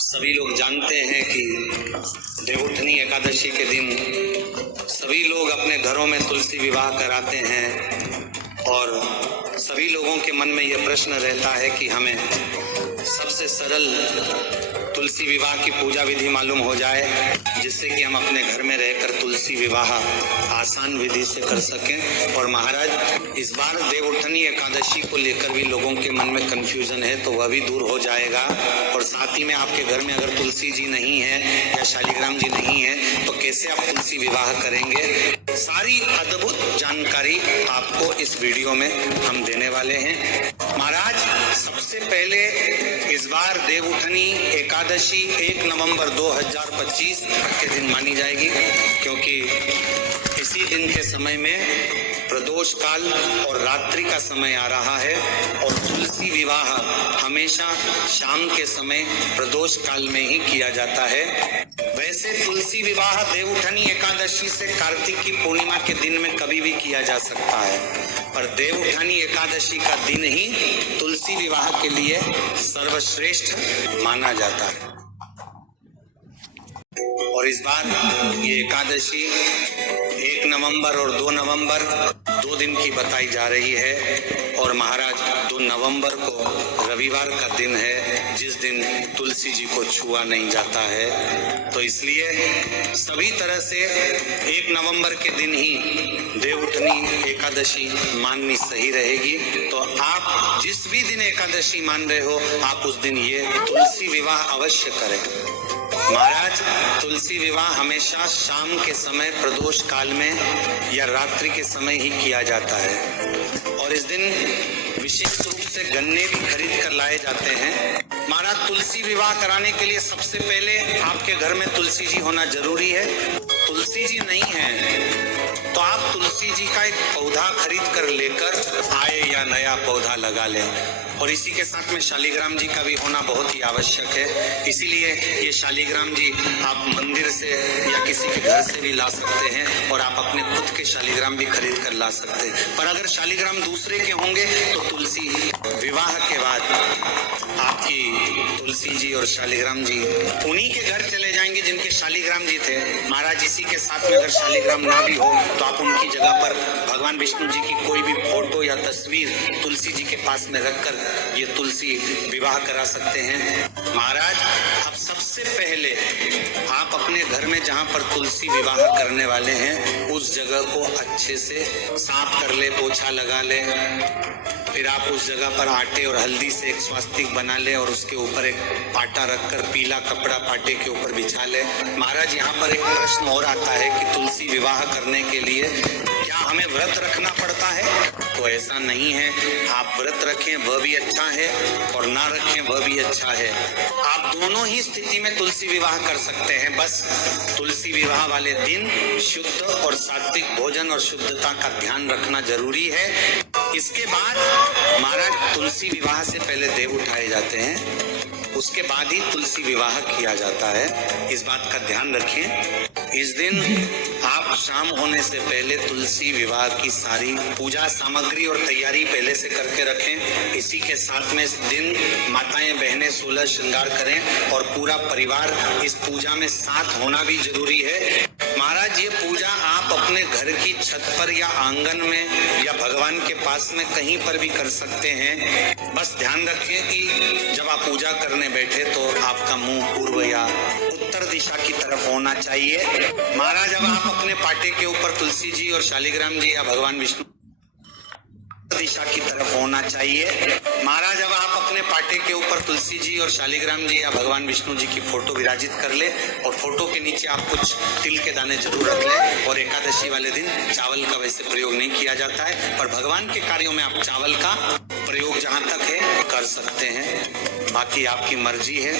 सभी लोग जानते हैं कि देवउठनी एकादशी के दिन सभी लोग अपने घरों में तुलसी विवाह कराते हैं और सभी लोगों के मन में यह प्रश्न रहता है कि हमें सबसे सरल तुलसी विवाह की पूजा विधि मालूम हो जाए जिससे कि हम अपने घर में रहकर तुलसी विवाह आसान विधि से कर सकें। और महाराज इस बार देवउठनी एकादशी को लेकर भी लोगों के मन में कंफ्यूजन है तो वह भी दूर हो जाएगा। और साथ ही में आपके घर में अगर तुलसी जी नहीं है या शालिग्राम जी नहीं है तो कैसे आप तुलसी विवाह करेंगे, सारी अद्भुत जानकारी आपको इस वीडियो में हम देने वाले हैं। महाराज सबसे पहले इस बार देवउठनी एकादशी 1 नवंबर 2025 के दिन मानी जाएगी क्योंकि इसी दिन के समय में प्रदोष काल और रात्रि का समय आ रहा है और तुलसी विवाह हमेशा शाम के समय प्रदोष काल में ही किया जाता है। वैसे तुलसी विवाह देवउठनी एकादशी से कार्तिक की पूर्णिमा के दिन में कभी भी किया जा सकता है, पर देवउठनी एकादशी का दिन ही तुलसी विवाह के लिए सर्वश्रेष्ठ माना जाता है। और इस बार ये एकादशी 1 नवंबर और 2 नवंबर 2 दिन की बताई जा रही है और महाराज 2 नवंबर को रविवार का दिन है जिस दिन तुलसी जी को छुआ नहीं जाता है। तो इसलिए सभी तरह से 1 नवंबर के दिन ही देवउठनी एकादशी माननी सही रहेगी। तो आप जिस भी दिन एकादशी मान रहे हो आप उस दिन ये तुलसी विवाह अवश्य करें। महाराज तुलसी विवाह हमेशा शाम के समय प्रदोष काल में या रात्रि के समय ही किया जाता है और इस दिन विशेष रूप से गन्ने भी खरीद कर लाए जाते हैं। महाराज तुलसी विवाह कराने के लिए सबसे पहले आपके घर में तुलसी जी होना जरूरी है। तुलसी जी नहीं है तो आप तुलसी जी का एक पौधा खरीद कर लेकर आए या नया पौधा लगा लें और इसी के साथ में शालिग्राम जी का भी होना बहुत ही आवश्यक है। इसीलिए ये शालिग्राम जी आप मंदिर से या किसी के घर से भी ला सकते हैं और आप अपने खुद के शालिग्राम भी खरीद कर ला सकते हैं। पर अगर शालिग्राम दूसरे के होंगे तो तुलसी विवाह के बाद आपकी तुलसी जी और शालिग्राम जी उन्हीं के घर चले जाएंगे जिनके शालिग्राम जी थे। महाराज इसी के साथ में अगर शालिग्राम ना भी हो तो आप उनकी जगह पर भगवान विष्णु जी की कोई भी फोटो या तस्वीर तुलसी जी के पास में रखकर ये तुलसी विवाह करा सकते हैं। महाराज अब सबसे पहले आप अपने घर में जहाँ पर तुलसी विवाह करने वाले हैं उस जगह को अच्छे से साफ कर ले, पोछा लगा ले। फिर आप उस जगह पर आटे और हल्दी से एक स्वास्तिक बना ले और उसके ऊपर एक पाटा रखकर पीला कपड़ा पाटे के ऊपर बिछा ले। महाराज यहाँ पर एक प्रश्न और आता है कि तुलसी विवाह करने के लिए क्या हमें व्रत रखना पड़ता है? तो ऐसा नहीं है, आप व्रत रखें वह भी अच्छा है और ना रखें वह भी अच्छा है। आप दोनों ही स्थिति में तुलसी विवाह कर सकते हैं। बस तुलसी विवाह वाले दिन शुद्ध और सात्विक भोजन और शुद्धता का ध्यान रखना जरूरी है। इसके बाद महाराज तुलसी विवाह से पहले देव उठाए जाते हैं, उसके बाद ही तुलसी विवाह किया जाता है। इस बात का ध्यान रखें। इस दिन आप शाम होने से पहले तुलसी विवाह की सारी पूजा सामग्री और तैयारी पहले से करके रखें। इसी के साथ में इस दिन माताएं बहनें 16 श्रृंगार करें और पूरा परिवार इस पूजा में साथ होना भी जरूरी है। महाराज ये पूजा आप अपने घर की छत पर या आंगन में या भगवान के पास में कहीं पर भी कर सकते हैं। बस ध्यान रखें कि जब आप पूजा करने बैठे तो आपका मुंह पूर्व या उत्तर दिशा की तरफ होना चाहिए। महाराज अब आप अपने पाटे के ऊपर तुलसी जी और शालिग्राम जी या भगवान विष्णु दिशा की तरफ होना चाहिए। महाराज अब आप अपने पाटे के ऊपर तुलसी जी और शालिग्राम जी या भगवान विष्णु जी की फोटो विराजित कर ले और फोटो के नीचे आप कुछ तिल के दाने जरूर रख ले। और एकादशी वाले दिन चावल का वैसे प्रयोग नहीं किया जाता है पर भगवान के कार्यों में आप चावल का प्रयोग जहाँ तक है कर सकते हैं, बाकी आपकी मर्जी है।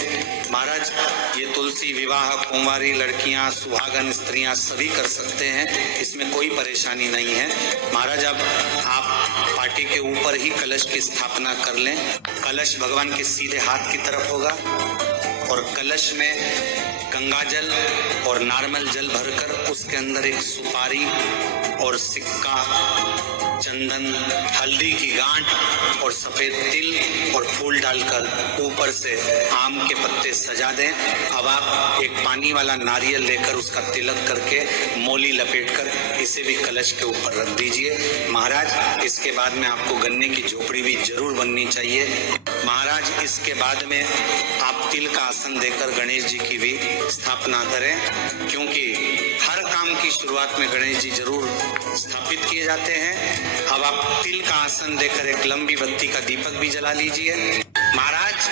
महाराज ये तुलसी विवाह कुंवारी लड़कियां सुहागन स्त्रियां सभी कर सकते हैं, इसमें कोई परेशानी नहीं है। महाराज अब आप पाटी के ऊपर ही कलश की स्थापना कर लें। कलश भगवान के सीधे हाथ की तरफ होगा और कलश में गंगा जल और नॉर्मल जल भरकर उसके अंदर एक सुपारी और सिक्का चंदन, हल्दी की गांठ और सफेद तिल और फूल डालकर ऊपर से आम के पत्ते सजा दें। अब आप एक पानी वाला नारियल लेकर उसका तिलक करके मोली लपेटकर इसे भी कलश के ऊपर रख दीजिए। महाराज इसके बाद में आपको गन्ने की झोपड़ी भी जरूर बननी चाहिए। महाराज इसके बाद में आप तिल का आसन देकर गणेश जी की भी स्थापना करें, क्योंकि हर काम की शुरुआत में गणेश जी जरूर स्थापित किए जाते हैं। अब आप तिल का आसन देकर एक लंबी बत्ती का दीपक भी जला लीजिए। महाराज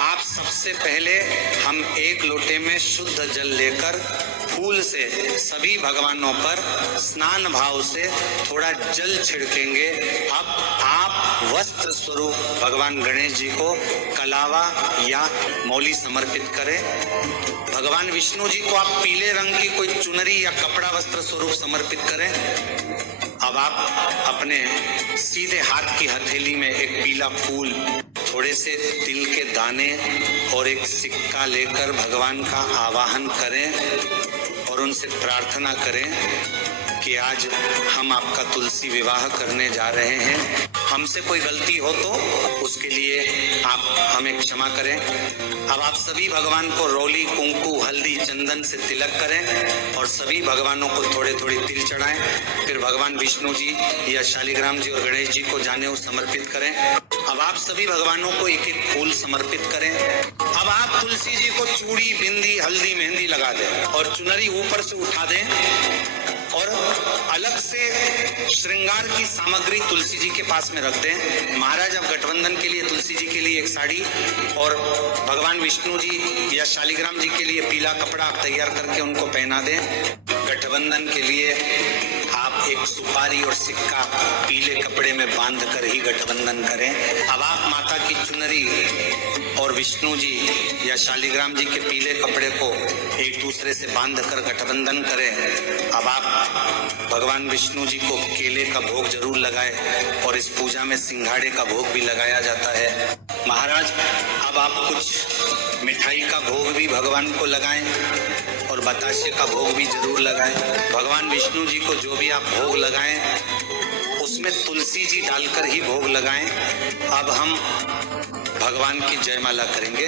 आप सबसे पहले हम एक लोटे में शुद्ध जल लेकर फूल से सभी भगवानों पर स्नान भाव से थोड़ा जल छिड़केंगे। अब आप वस्त्र स्वरूप भगवान गणेश जी को कलावा या मौली समर्पित करें। भगवान विष्णु जी को आप पीले रंग की कोई चुनरी या कपड़ा वस्त्र स्वरूप समर्पित करें। अब आप अपने सीधे हाथ की हथेली में एक पीला फूल, थोड़े से तिल के दाने और एक सिक्का लेकर भगवान का आवाहन करें और उनसे प्रार्थना करें कि आज हम आपका तुलसी विवाह करने जा रहे हैं। हमसे कोई गलती हो तो उसके लिए आप हमें क्षमा करें। अब आप सभी भगवान को रोली, कुंकू, हल्दी, चंदन से तिलक करें और सभी भगवानों को थोड़े थोड़े तिल चढ़ाएं। फिर भगवान विष्णु जी या शालिग्राम जी और गणेश जी को जानेऊ समर्पित करें। अब आप सभी भगवानों को एक एक फूल समर्पित करें। अब आप तुलसी जी को चूड़ी, बिंदी, हल्दी, मेहंदी लगा दें और चुनरी ऊपर से उठा दें और अलग से श्रृंगार की सामग्री तुलसी जी के पास में रख दें। महाराज अब गठबंधन के लिए तुलसी जी के लिए एक साड़ी और भगवान विष्णु जी या शालिग्राम जी के लिए पीला कपड़ा आप तैयार करके उनको पहना दें। गठबंधन के लिए आप एक सुपारी और सिक्का पीले कपड़े में बांध कर ही गठबंधन करें। अब आप माता की चुनरी और विष्णु जी या शालिग्राम जी के पीले कपड़े को एक दूसरे से बांध कर गठबंधन करें। अब आप भगवान विष्णु जी को केले का भोग जरूर लगाएं और इस पूजा में सिंघाड़े का भोग भी लगाया जाता है। महाराज अब आप कुछ मिठाई का भोग भी भगवान को लगाएं और बताशे का भोग भी जरूर लगाएं। भगवान विष्णु जी को जो भी आप भोग लगाएं उसमें तुलसी जी डालकर ही भोग लगाएं। अब हम भगवान की जयमाला करेंगे।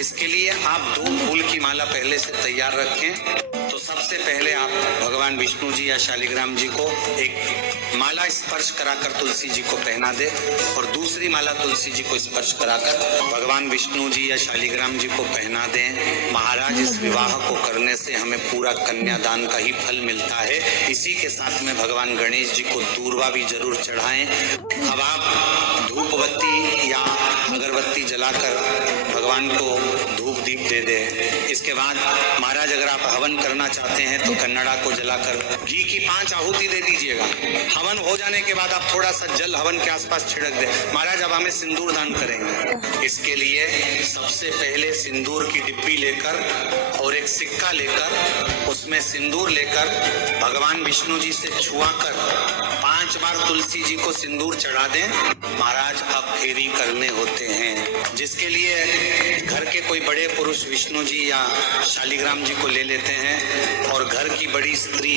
इसके लिए आप 2 फूल की माला पहले से तैयार रखें। तो सबसे पहले आप भगवान विष्णु जी या शालिग्राम जी को एक माला स्पर्श कराकर तुलसी जी को पहना दे और दूसरी माला तुलसी जी को स्पर्श कराकर भगवान विष्णु जी या शालिग्राम जी को पहना दें। महाराज इस विवाह को करने से हमें पूरा कन्यादान का ही फल मिलता है। इसी के साथ में भगवान गणेश जी को दूर्वा भी जरूर चढ़ाएं। अब आप धूप बत्ती या अगरबत्ती जलाकर भगवान को धूप दीप दे दे। इसके बाद महाराज अगर आप हवन करना चाहते हैं तो कन्नड़ा को जलाकर घी की 5 आहुति दे दीजिएगा। हवन हो जाने के बाद आप थोड़ा सा जल हवन के आसपास छिड़क दे। महाराज अब हमें सिंदूर दान करेंगे। इसके लिए सबसे पहले सिंदूर की डिब्बी लेकर और एक सिक्का लेकर उसमें सिंदूर लेकर भगवान विष्णु जी से छुआकर 5 बार तुलसी जी को सिंदूर चढ़ा दें। महाराज अब फेरी करने होते हैं, जिसके लिए घर के कोई बड़े पुरुष विष्णु जी या शालिग्राम जी को ले लेते हैं और घर की बड़ी स्त्री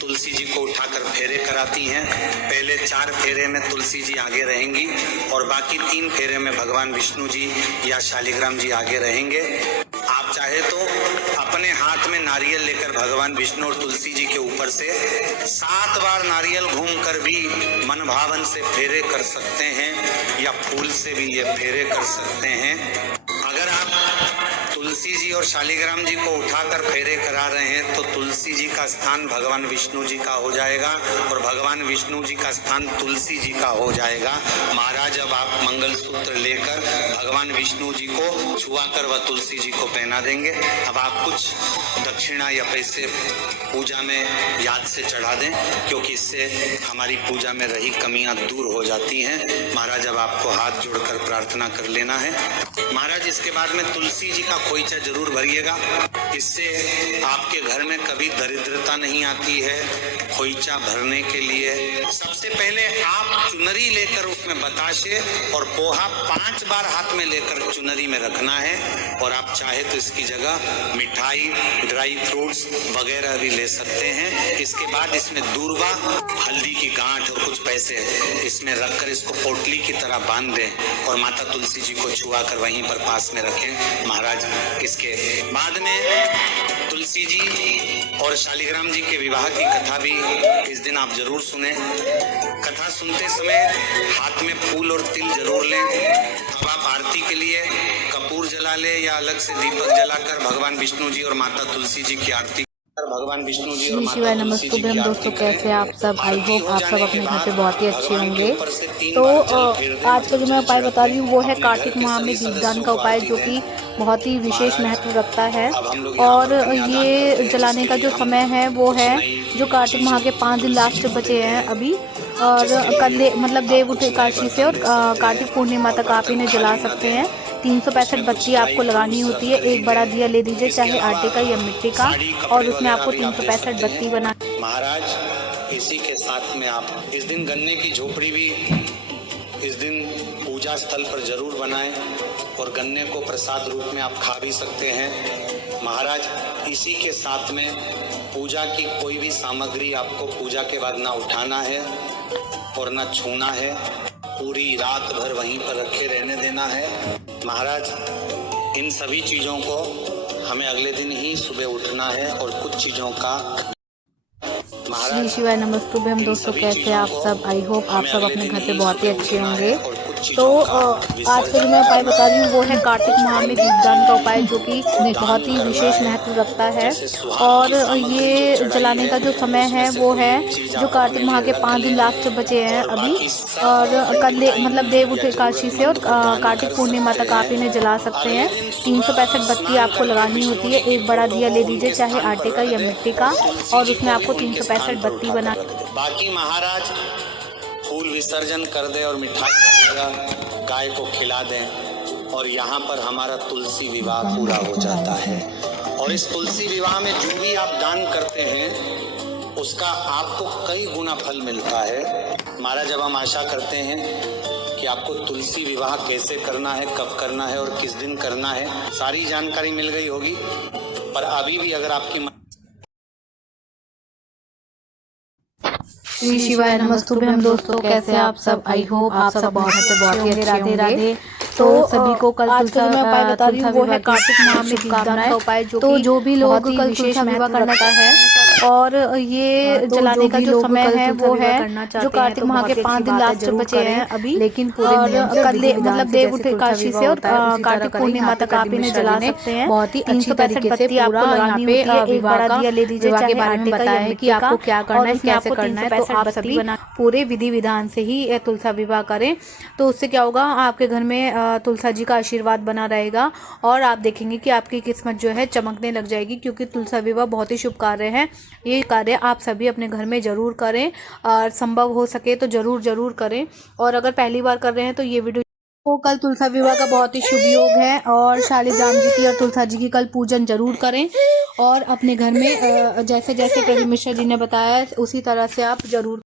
तुलसी जी को उठाकर फेरे कराती हैं। पहले 4 फेरे में तुलसी जी आगे रहेंगी और बाकी 3 फेरे में भगवान विष्णु जी या शालिग्राम जी आगे रहेंगे। आप चाहे तो अपने हाथ में नारियल लेकर भगवान विष्णु और तुलसी जी के ऊपर से 7 बार नारियल घूमकर भी मन भावन से फेरे कर सकते हैं या फूल से भी ये फेरे कर सकते हैं। अगर आप तुलसी जी और शालिग्राम जी को उठाकर फेरे करा रहे हैं तो तुलसी जी का स्थान भगवान विष्णु जी का हो जाएगा और भगवान विष्णु जी का स्थान तुलसी जी का हो जाएगा। महाराज अब आप मंगलसूत्र लेकर भगवान विष्णु जी को छुआकर व तुलसी जी को पहना देंगे। अब आप कुछ दक्षिणा या पैसे पूजा में याद से चढ़ा दें, क्योंकि इससे हमारी पूजा में रही कमियां दूर हो जाती हैं। महाराज अब आपको हाथ जोड़कर प्रार्थना कर लेना है। महाराज इसके बाद में तुलसी जी का खोइचा जरूर भरिएगा। इससे आपके घर में कभी दरिद्रता नहीं आती है। खोइचा भरने के लिए सबसे पहले आप चुनरी लेकर उसमें बताशे और पोहा 5 बार हाथ में लेकर चुनरी में रखना है। और आप चाहे तो इसकी जगह मिठाई, ड्राई फ्रूट्स वगैरह भी ले सकते हैं। इसके बाद इसमें दूर्वा, हल्दी की गांठ और कुछ पैसे इसमें रखकर इसको पोटली की तरह बांध दें और माता तुलसी जी को छुआ कर वहीं पर पास में रखें महाराज। इसके बाद में तुलसी जी और शालिग्राम जी के विवाह की कथा भी इस दिन आप जरूर सुने। कथा सुनते समय हाथ में फूल और तिल जरूर लें। अब आप आरती के लिए कपूर जला ले या अलग से दीपक जलाकर भगवान विष्णु जी और माता तुलसी जी की आरती भगवान विष्णु जी और शिवाय नमस्तुभ्यं। हम दोस्तों कैसे आप सब, आई होप आप सब अपने घर पे बहुत ही अच्छे होंगे। तो आज का जो मैं उपाय बता रही हूँ वो है कार्तिक माह में दीपदान का उपाय, जो कि बहुत ही विशेष महत्व रखता है। और ये जलाने का जो समय है वो है जो कार्तिक माह के 5 दिन लास्ट बचे हैं अभी। और कल मतलब देव एकादशी से और कार्तिक पूर्णिमा तक आप इन्हें जला सकते हैं। 365 बत्ती आपको लगानी होती है। एक बड़ा दिया ले लीजिए, चाहे आटे का या मिट्टी का, और उसमें आपको 365 बत्ती बना। महाराज इसी के साथ में आप इस दिन गन्ने की झोपड़ी भी इस दिन पूजा स्थल पर जरूर बनाएं और गन्ने को प्रसाद रूप में आप खा भी सकते हैं। महाराज इसी के साथ में पूजा की कोई भी सामग्री आपको पूजा के बाद ना उठाना है और ना छूना है। पूरी रात भर वहीं पर रखे रहने देना है। महाराज इन सभी चीजों को हमें अगले दिन ही सुबह उठना है और कुछ चीजों का श्री शिवाय नमस्तुभ्यं। हम दोस्तों कैसे आप सब, आई होप आप सब अपने घर पे बहुत ही अच्छे होंगे। तो आज का जो मैं उपाय बता रही हूँ वो है कार्तिक माह में दीपदान का उपाय, जो कि बहुत ही विशेष महत्व रखता है। और ये जलाने का जो समय है वो है जो कार्तिक माह के 5 दिन लास्ट बचे हैं अभी। और कल मतलब देव एकादशी से और कार्तिक पूर्णिमा तक आप इन्हें जला सकते हैं। 365 बत्ती आपको लगानी होती है। एक बड़ा दिया ले लीजिए, चाहे आटे का या मिट्टी का, और उसमें आपको 365 बत्ती बना। बाकी महाराज फूल विसर्जन कर दे और मिठाई वगैरह गाय को खिला दें और यहाँ पर हमारा तुलसी विवाह पूरा हो जाता है। और इस तुलसी विवाह में जो भी आप दान करते हैं उसका आपको कई गुना फल मिलता है। महाराज जब हम आशा करते हैं कि आपको तुलसी विवाह कैसे करना है, कब करना है और किस दिन करना है, सारी जानकारी मिल गई होगी। पर अभी भी अगर आपकी श्री शिवाय नमस्तुभ्यं। हम दोस्तों कैसे आप सब, आई होप आप सब बहुत ही अच्छे होंगे। तो सभी को कल आज का मैं उपाय बता रही हूँ वो है कार्तिक माह में दीपदान का उपाय, जो भी लोग कल विशेष महत्व करता है। और ये जलाने का जो समय है वो है जो कार्तिक माह के 5 दिन लास्ट बचे हैं अभी। लेकिन कल मतलब देव एकादशी से और कार्तिक पूर्णिमा तक आप इन्हें जला सकते हैं। बहुत ही अच्छी तरीके से आपको लगानी होती है। एक बड़ा दिया ले लीजिए, चाहे आटे का या मिट्टी का, आपको क्या करना है, कैसे करना है। तो आप सभी पूरे विधि विधान से ही तुलसा विवाह करें। तो उससे क्या होगा, आपके घर में तुलसा जी का आशीर्वाद बना रहेगा और आप देखेंगे कि आपकी किस्मत जो है चमकने लग जाएगी। क्योंकि तुलसा विवाह बहुत ही शुभ कार्य है। ये कार्य आप सभी अपने घर में जरूर करें और संभव हो सके तो जरूर करें। और अगर पहली बार कर रहे हैं तो ये वीडियो तो कल तुलसा विवाह का बहुत ही शुभ योग है और शालिग्राम जी की और तुलसा जी की कल पूजन जरूर करें। और अपने घर में जैसे जैसे प्रदीप मिश्रा जी ने बताया उसी तरह से आप जरूर